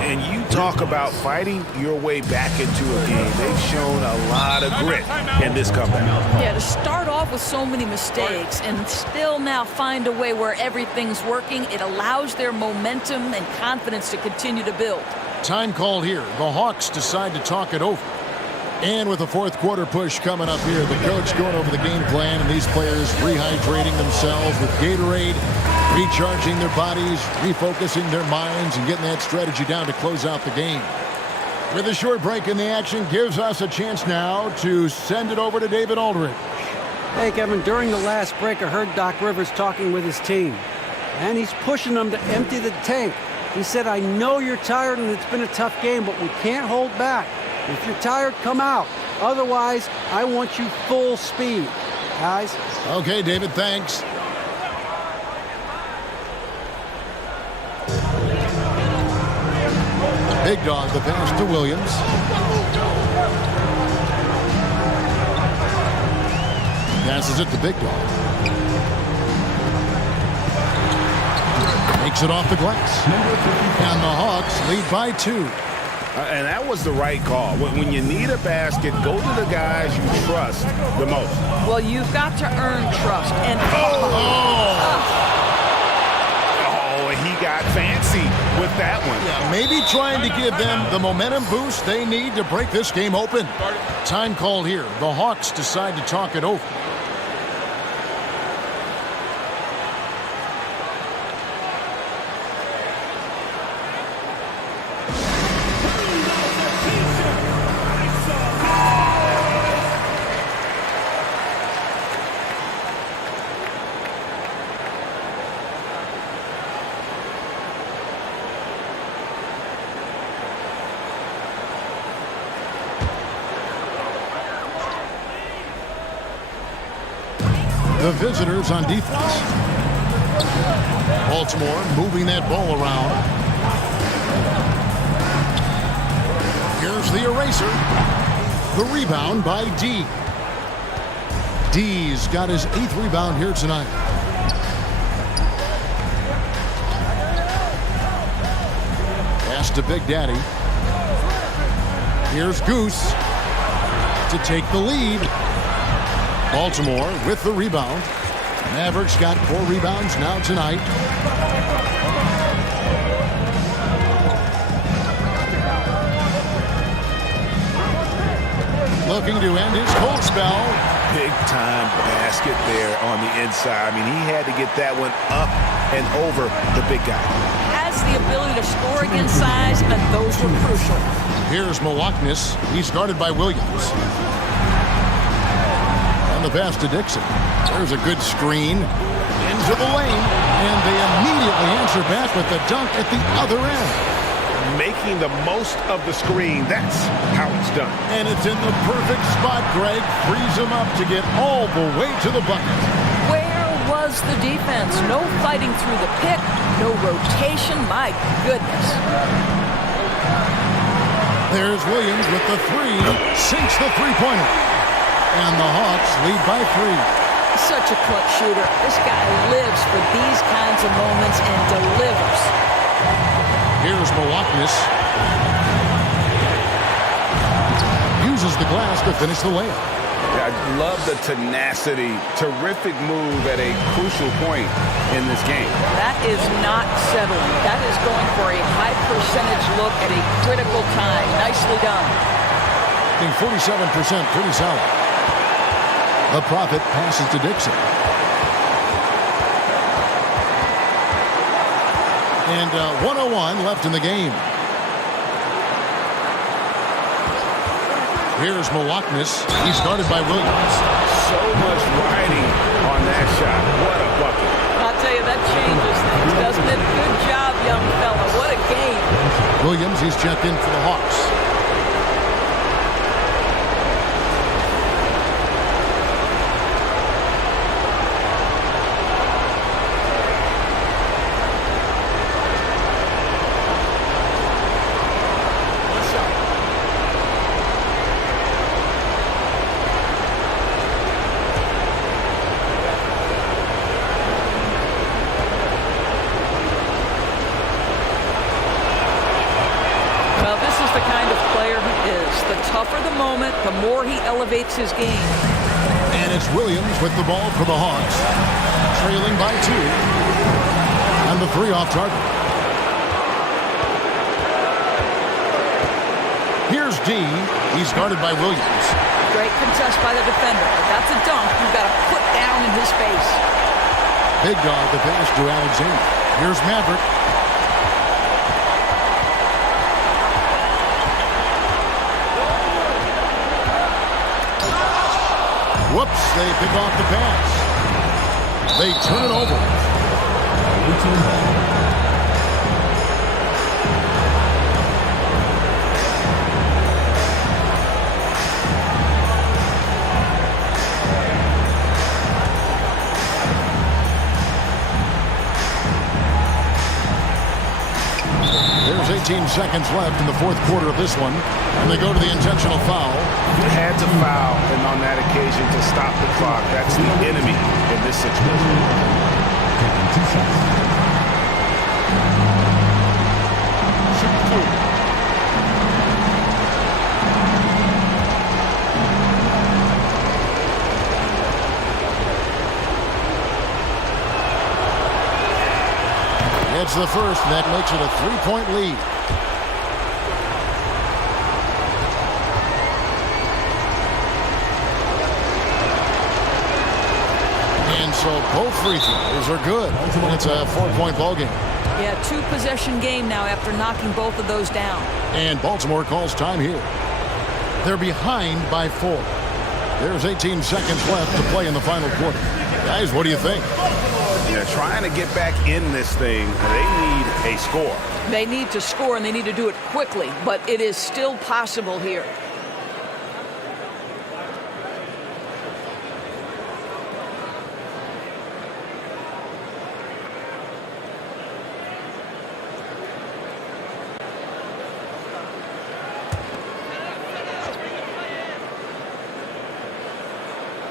And you talk about fighting your way back into a game. They've shown a lot of grit in this comeback. Yeah, to start off with so many mistakes and still now find a way where everything's working, it allows their momentum and confidence to continue to build. Time called here. The Hawks decide to talk it over. And with the fourth quarter push coming up here, the coach going over the game plan, and these players rehydrating themselves with Gatorade, recharging their bodies, refocusing their minds, and getting that strategy down to close out the game. With a short break in the action, gives us a chance now to send it over to David Aldridge. Hey, Kevin, during the last break, I heard Doc Rivers talking with his team, and he's pushing them to empty the tank. He said, I know you're tired and it's been a tough game, but we can't hold back. If you're tired, come out. Otherwise, I want you full speed. Guys? Okay, David, thanks. Big dog, the pass to Williams. Passes it to Big Dog. Makes it off the glass. And the Hawks lead by 2. And that was the right call. When you need a basket, go to the guys you trust the most. Well, you've got to earn trust. And and he got fancy with that one. Yeah, maybe trying to give them the momentum boost they need to break this game open. Time call here. The Hawks decide to talk it over. The visitors on defense. Baltimore moving that ball around. Here's the eraser. The rebound by D. D's got his 8th rebound here tonight. Pass to Big Daddy. Here's Goose to take the lead. Baltimore with the rebound. Mavericks got 4 rebounds now tonight. Looking to end his cold spell. Big time basket there on the inside. I mean, he had to get that one up and over the big guy. Has the ability to score against size, and those were crucial. Here's Malaknis. He's guarded by Williams. The pass to Dixon. There's a good screen into the lane, and they immediately answer back with the dunk at the other end. Making the most of the screen. That's how it's done. And it's in the perfect spot. Greg frees him up to get all the way to the bucket. Where was the defense? No fighting through the pick, no rotation. My goodness. There's Williams with the 3. Sinks the three-pointer. And the Hawks lead by 3. Such a clutch shooter. This guy lives for these kinds of moments and delivers. Here's Malaknis. Uses the glass to finish the layup. I love the tenacity. Terrific move at a crucial point in this game. That is not settling. That is going for a high percentage look at a critical time. Nicely done. I think 47%, pretty solid. The Prophet passes to Dixon. And 1:01 left in the game. Here's Malaknis. He's guarded by Williams. So much riding on that shot. What a bucket. I'll tell you, that changes things, doesn't it? Good job, young fella. What a game. Williams, he's checked in for the Hawks. Elevates his game. And it's Williams with the ball for the Hawks. Trailing by 2. And the 3 off target. Here's D. He's guarded by Williams. Great contest by the defender. If that's a dunk, you've got to put down in his face. Big dog, the pass to Alexander. Here's Maverick. Whoops, they pick off the pass. They turn it over. There's 18 seconds left in the fourth quarter of this one, and they go to the intentional foul. Had to foul, and on that occasion to stop the clock. That's the enemy in this situation. Taking 2 shots. Shoot 2. It's the first, and that makes it a 3-point lead. And so both free throws are good. And it's a 4-point ball game. Yeah, 2-possession game now after knocking both of those down. And Baltimore calls time here. They're behind by 4. There's 18 seconds left to play in the final quarter. Guys, what do you think? Yeah, trying to get back in this thing, they need a score. They need to score, and they need to do it quickly, but it is still possible here.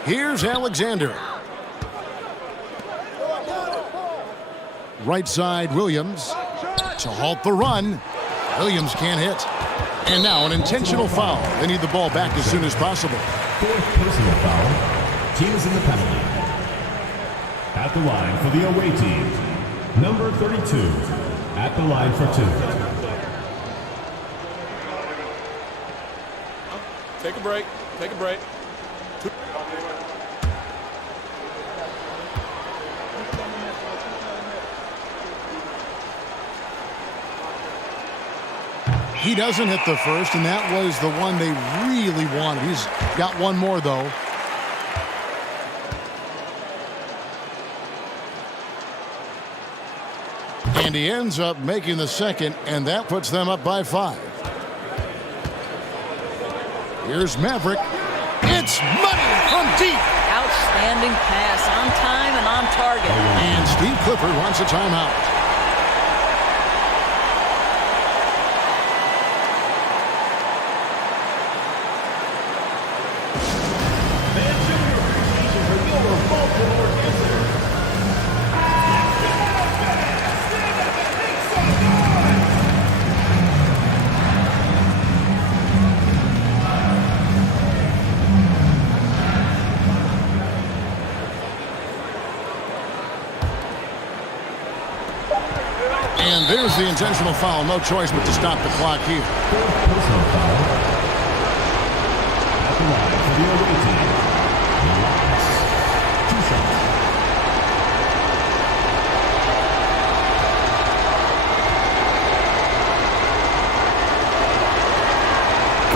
Here's Alexander. Right side, Williams to halt the run. Williams can't hit. And now an intentional foul. They need the ball back as soon as possible. Fourth personal foul. Team is in the penalty. At the line for the away team, number 32. At the line for 2. Take a break. Take a break. He doesn't hit the first, and that was the one they really wanted. He's got one more, though. And he ends up making the second, and that puts them up by 5. Here's Maverick. It's money from deep. Outstanding pass, on time and on target. And Steve Clifford wants a timeout. And there's the intentional foul. No choice but to stop the clock here. Personal foul. At the line for the away team. Locks. 2 shots.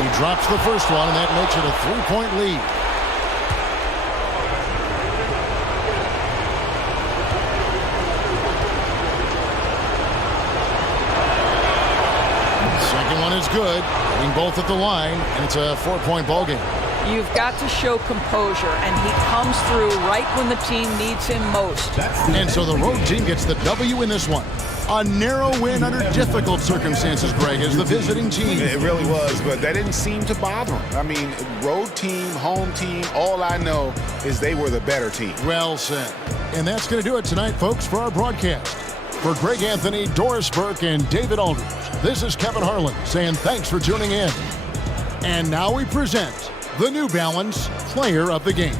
He drops the first one, and that makes it a 3-point lead. Is good, hitting both at the line, and it's a 4-point ball game. You've got to show composure, and he comes through right when the team needs him most. And so the road team gets the W in this one. A narrow win under difficult circumstances, Greg, as the visiting team. It really was, but that didn't seem to bother them. I mean, road team, home team, all I know is they were the better team. Well said. And that's going to do it tonight, folks, for our broadcast. For Greg Anthony, Doris Burke, and David Aldridge, this is Kevin Harlan saying thanks for tuning in. And now we present the New Balance Player of the Game.